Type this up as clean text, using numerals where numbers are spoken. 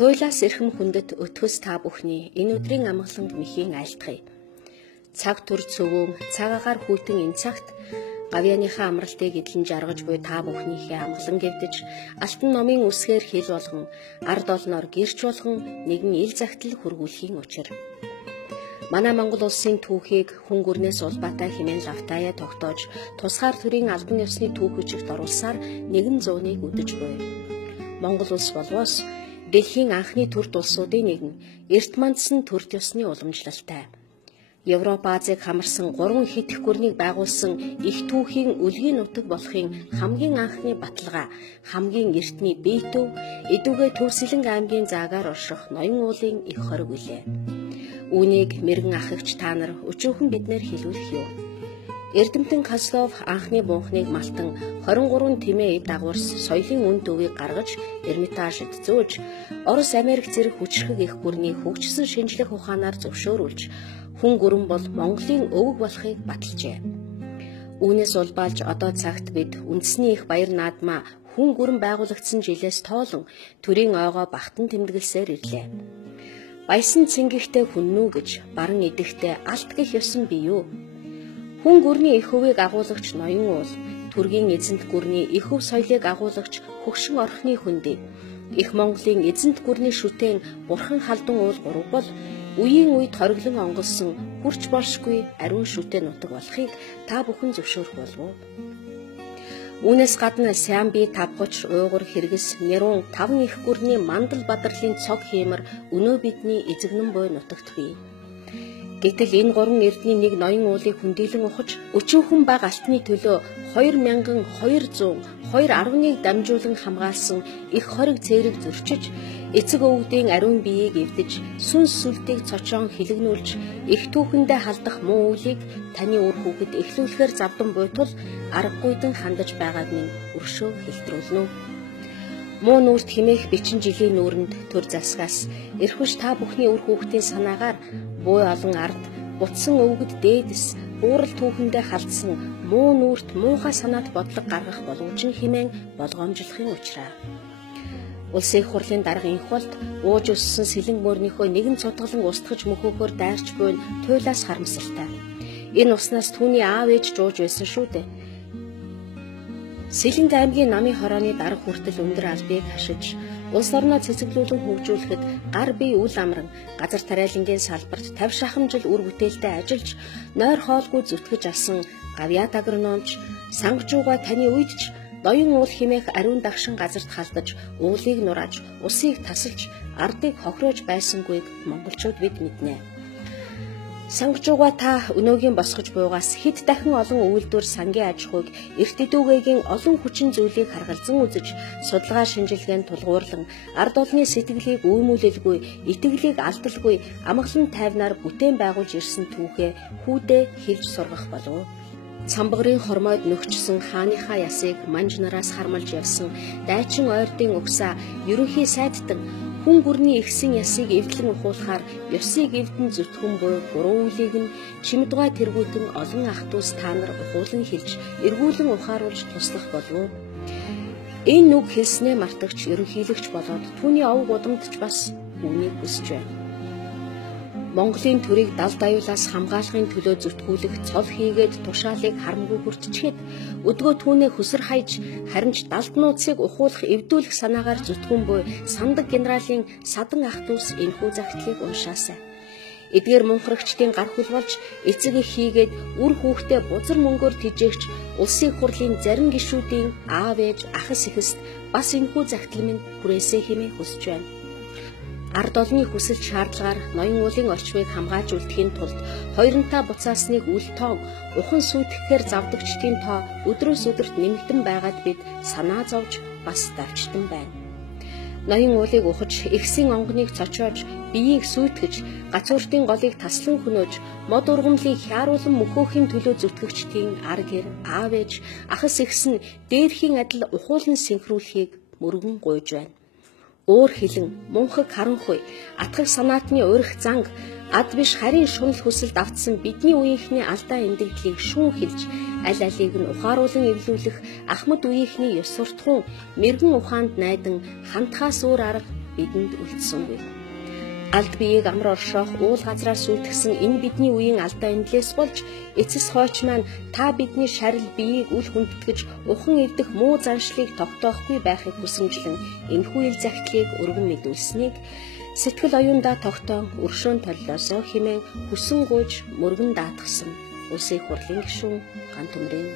Туйлаас эрхэм хүндэт өтгөс та бүхний энэ өдрийн амгаланг мэхийн айлтгая. Цаг түр цөвөн цагаагаар хүйтэн энэ цагт гавьяаныхаа амралтыг эдлэн жаргаж буй та бүхнийхээ амгалан гэвдэж алтан номын үсгээр хил болгон ард олноор гэрч болгон нэгэн ил загтал хөргүүлэхийн учир. Манай Монгол улсын түүхийг хүн гүрнээс улбаатай хэмээн лавтаяа тогтоож тусгаар төрийн албан ёсны түүх бичигт оруулсаар 100-ыг үдэж буй. Монгол улс болвоос дэлхийн анхны төрд улсуудын нэгэн эрт мандсан төрд ёсны уламжлалтай. Европ Азийг хамарсан 3 хит их гүрнийг байгуулсан их түүхийн үлгийн нутаг болохын хамгийн анхны баталгаа, хамгийн эртний бийтэв, эдүгэ Төвсөлөнг аймгийн заагаар орших ноён уулын их хориг үлээ. Үүнийг мэрэгэн ах эгч та нар өчүүхэн биднэр хэлүүлэх юу? Эрдэмтэн Козлов анхны бунхныг малтан 23 тэмээ эд дагуурс соёлын үн төвийг гаргаж Эрмитажид зөөж Орос Америк зэрэг хүчрхэг их гүрний хөгжсөн шинжлэх ухаанаар зөвшөөрүүлж хүн гүрэн бол Монголын өвөг болохыг баталжээ. Үүнээс улбаалж одоо цагт бид үндэсний их баяр наадмаа хүн гүрэн байгуулагдсан жилээс тоолон төрийн ойгоо багтан тэмдэглэсээр ирлээ. Баясан цэнгэгтэй хүннүү гэж баран идэхтэй алт гэх ёсон бий юу? Хүн гүрний их өвийг агуулгач ноён уул, төргийн эзэнт гүрний их өв соёлыг агуулгач хөгшин орхны хүндий. Их Монголын эзэнт гүрний шүтэн бурхан халдун уул гурав бол үеийн үед хориглон онгосон хүрч болшгүй ариун шүтэн нутаг болохыг та бүхэн зөвшөөрөх болов уу? Үүнээс гадна сайн бие тавгууч уугур хэрэгс нэрун 5 их гүрний мандал бадрлын цог хиймэр өнөө бидний эзэгнэн буй нутагт бий. Гэтэл энэ 3 эрдний нэг ноён уулыг хүндийлэн ухаж өчүүхэн баг алтны төлөө 2211 дамжуулан хамгаалсан их хориг цээрэг зөрчиж эцэг өвгдийн ариун биеийг эвдэж сүнс сүлтийг цочоон хилэгнүүлж их түүхэндээ халдах муу үлийг таны үр хүүхэд эхлүүлэхээр завдан буйтул аргагүйдэн хандаж байгааг минь өршөө хэлтрүүлнэ. Муу нүрт химээх бичин жилийн нүрэнд төр засгаас эрхвч та бүхний үр хүүхдийн санаагаар буй олон ард бутсан өвгөд дээдэс буурал түүхэндээ халдсан муу нүрт муухай санаат бодлого гаргах боловч химэн болгоомжлохын учраа. Улсын их хурлын дарга инх болд ууж өссөн сэлэн мөрнийхөө нэгэн цутгалан устгаж мөхөөхөөр дайрч буйн туйлаас харамсалтай. Энэ уснаас түүний аав ээж жууж байсан шүү дээ. Сэлэнг аймгийн намын хорооны дарга хүртэл өндөр албыг хашиж, улс орноо цэцэглүүлэн хөгжүүлэхэд гар бие үл амран, газар тариалангийн салбарт 50 шахамжил үр бүтээлтэй ажиллаж, нойр хоолгүй зүтгэж алсан гавьяат агрономч Сангажууга таны үйдч ноён уул химээх ариун дагшин газарт халдаж, уулыг нурааж, усыг тасалж, ардыг хохироож байсангүйг монголчууд бид мэднэ. Сангажууга та өнөөгийн босгож буйгаас хэд дахин олон үйлдвэр сангийн аж ахуйг эрт эдүүгээгийн олон хүчин зүйлийг харгалзан үзэж, судалгаа шинжилгээнд тулгуурлан, ард олны сэтгэлийг үймүүлэлгүй, итгэлийг алдалгүй, амгалан тайвнаар бүтээн байгуулж ирсэн түүхээ хүүдээ хэлж сургах болов. Цамбагрын хормойд нөхчсөн хааныхаа ясыг манж нараас хармалж явсан дайчин ойрдын угсаа ерөнхий сайдтан хүн гүрний ихсэн ясыг эвдлэн ухуулахаар ёсыг эвдэн зүтгэн буй 3 үлийг нь чимдугай тэргүүтэн олон ах дүүс та нар ухуулан хэлж эргүүлэн ухааруулж туслах болов. Энэ үг хэлснээ мартагч ерөнхийлөгч болоод түүний овг удамдч бас үүнийг хүсэж байна. Монголын төрийг дал даюулаас хамгаалахын төлөө зүтгүүлэх цол хийгээд тушаалыг харамгүй хүртчихэд өдгөө түүнээ хөсөр хайж харин ч далд нууцыг ухуулах эвдүүлэх санаагаар зүтгэн буй сандаг генералын садан ах дүүс энэхүү загтлыг уншаасай. Эдгээр мунхрагчдын гар хөл болж эцэг их хийгээд үр хүүхдээ бузар мөнгөөр тижээгч улсын хурлын зарим гишүүдийн аав ээж ахс ихэст бас энэхүү загтал минь хүрээсэй хэмээн хүсэж байна. Ард олны хүсэл шаардлагаар ноён уулын орчмыг хамгаалж үлдэхийн тулд хоёрынтаа буцаасныг үл тоон ухан сүйтгэхээр завдагчдын тоо өдрөөс өдөрт нэмэгдэн байгаад бид санаа зовж бас давчтан байна. Ноён уулыг ухаж ихсийн онгоныг цочоож биеийг сүйтгэж гацууртын голыг таслан хөнөөж мод ургамлыг хяаруулан мөхөөхийн төлөө зүтгэгчдийн ар гэр аав ээж ахс ихс нь дээрхийн адил ухуулан синхруулахыг мөргөн гуйж байна. Өөр хилэн, мунхаг харанхуй, атгах санаатны урих занг, ад биш харин шунал хүсэлд автсан бидний үеийнхний алдаа эндэгдлийг шүүн хэлж, аль алийг нь ухааруулан эвлүүлэх Ахмад үеийнхний ёс суртахуун, мэрэгэн ухаанд найдан хантхаас өөр арга бидэнд үлдсэнгүй. Алд биеийг амар оршоох уул газраар сүйтгэсэн энэ бидний үеийн алдаа эндлээс болж эцэс хойч маань та бидний шарил биеийг үл хүндэтгэж ухан эвдэх муу заншлыг тогтоохгүй байхыг хүсэмжлэн энэхүү ил захидлыг өргөн мэдүүлсэнийг сэтгэл оюундаа тогтоон өршөөн толлоосоо хэмээн хүсэн гуйж мөргөн даатгсан улсын хурлын гишүүн Ган Түмрийн